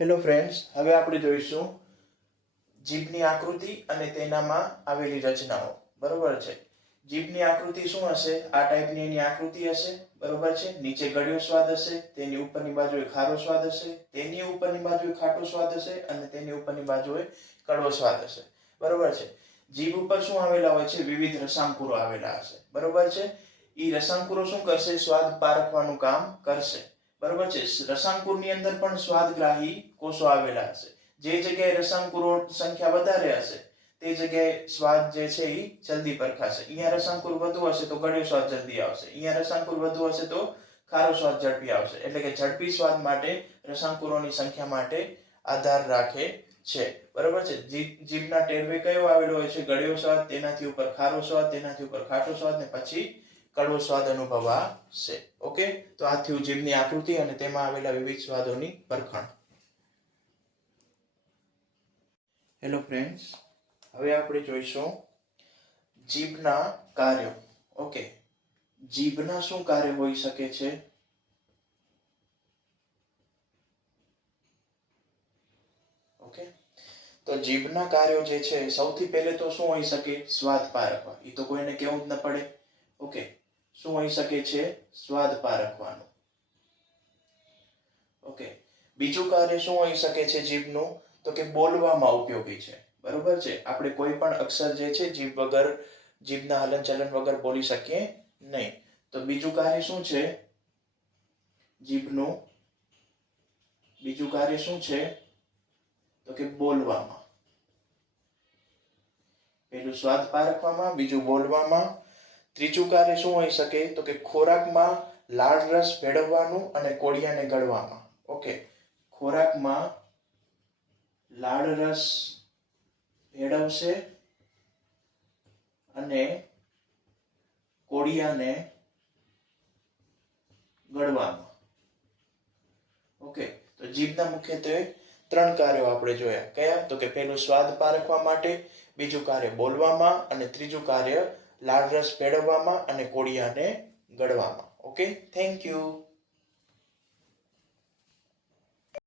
Hello friends, હવે આપણે જોઈશું જીભની આકૃતિ અને તેનામાં આવેલી રચનાઓ. બરોબર છે. જીભની આકૃતિ શું હશે? આ ટાઈપની એની આકૃતિ હશે. બરોબર છે. નીચે ગળ્યો સ્વાદ હશે, તેની ઉપરની બાજુએ ખારો સ્વાદ હશે, તેની ઉપરની બાજુએ ખાટો સ્વાદ હશે અને તેની ઉપરની બાજુએ કડવો સ્વાદ હશે. બરોબર છે. જીભ ઉપર શું આવેલા હોય છે? વિવિધ રસાંકુરો આવેલા હશે. બરોબર છે. ઈ રસાંકુરો શું કરશે? સ્વાદ પારખવાનું કામ કરશે. બરોબર છે. રસાંકુરની અંદર પણ સ્વાદગ્રાહી કોષો આવેલા હશે. જે જગ્યાએ રસાંકુરો સંખ્યા વધારે હશે તે જગ્યાએ સ્વાદ જે છે એ જલ્દી પરખાશે. અહીંયા રસાંકુર વધુ હશે તો ગળ્યો સ્વાદ જલ્દી આવશે. અહીંયા રસાંકુર વધુ હશે તો ખારો સ્વાદ ઝડપી આવશે. એટલે કે ઝડપી સ્વાદ માટે રસાંકુરોની સંખ્યા માટે આધાર રાખે છે. બરોબર છે. જીભના ટેરવે કયો આવેલો હોય છે? ગળ્યો સ્વાદ, તેનાથી ઉપર ખારો સ્વાદ, તેનાથી ઉપર ખાટો સ્વાદ ને પછી કડવો સ્વાદ અનુભવાશે. ઓકે, તો આ થયું જીભની આકૃતિ અને તેમાં આવેલા વિવિધ સ્વાદોની પરખાણ. હેલો ફ્રેન્ડ્સ, હવે આપણે જોઈશું જીભના કાર્યો. ઓકે, જીભના શું કાર્ય હોઈ શકે છે? ઓકે, તો જીભના કાર્યો જે છે સૌથી પહેલે તો શું હોઈ શકે? સ્વાદ પારખવા. એ તો કોઈને કેવું જ ન પડે. ઓકે, શું હોઈ શકે છે? સ્વાદ પારખવાનું. ઓકે, બીજું કાર્ય શું હોઈ શકે છે જીભનું? તો કે બોલવામાં ઉપયોગી છે. બરોબર છે. આપણે કોઈ પણ અક્ષર જે છે જીભ વગર, જીભના હલનચલન વગર બોલી શકીએ નહીં. તો બીજું કાર્ય શું છે જીભનું? બીજું કાર્ય શું છે? તો કે બોલવામાં. પેલું સ્વાદ પારખવામાં, બીજું બોલવામાં. ત્રીજું કાર્ય શું હોઈ શકે? તો કે ખોરાકમાં લાળ રસ ભેળવવાનું અને કોળિયાને ગળવામાં. ઓકે, ખોરાકમાં લાળ રસ ભેળવશે અને કોળિયાને ગળવામાં. ઓકે, તો જીભના મુખ્યત્વે 3 કાર્યો આપણે જોયા. કયા? તો કે પહેલું સ્વાદ પારખવા માટે, બીજું કાર્ય બોલવામાં અને ત્રીજું કાર્ય લાળ રસ ભેળવવામાં અને કોળિયાને ગળવામાં. Okay, thank you.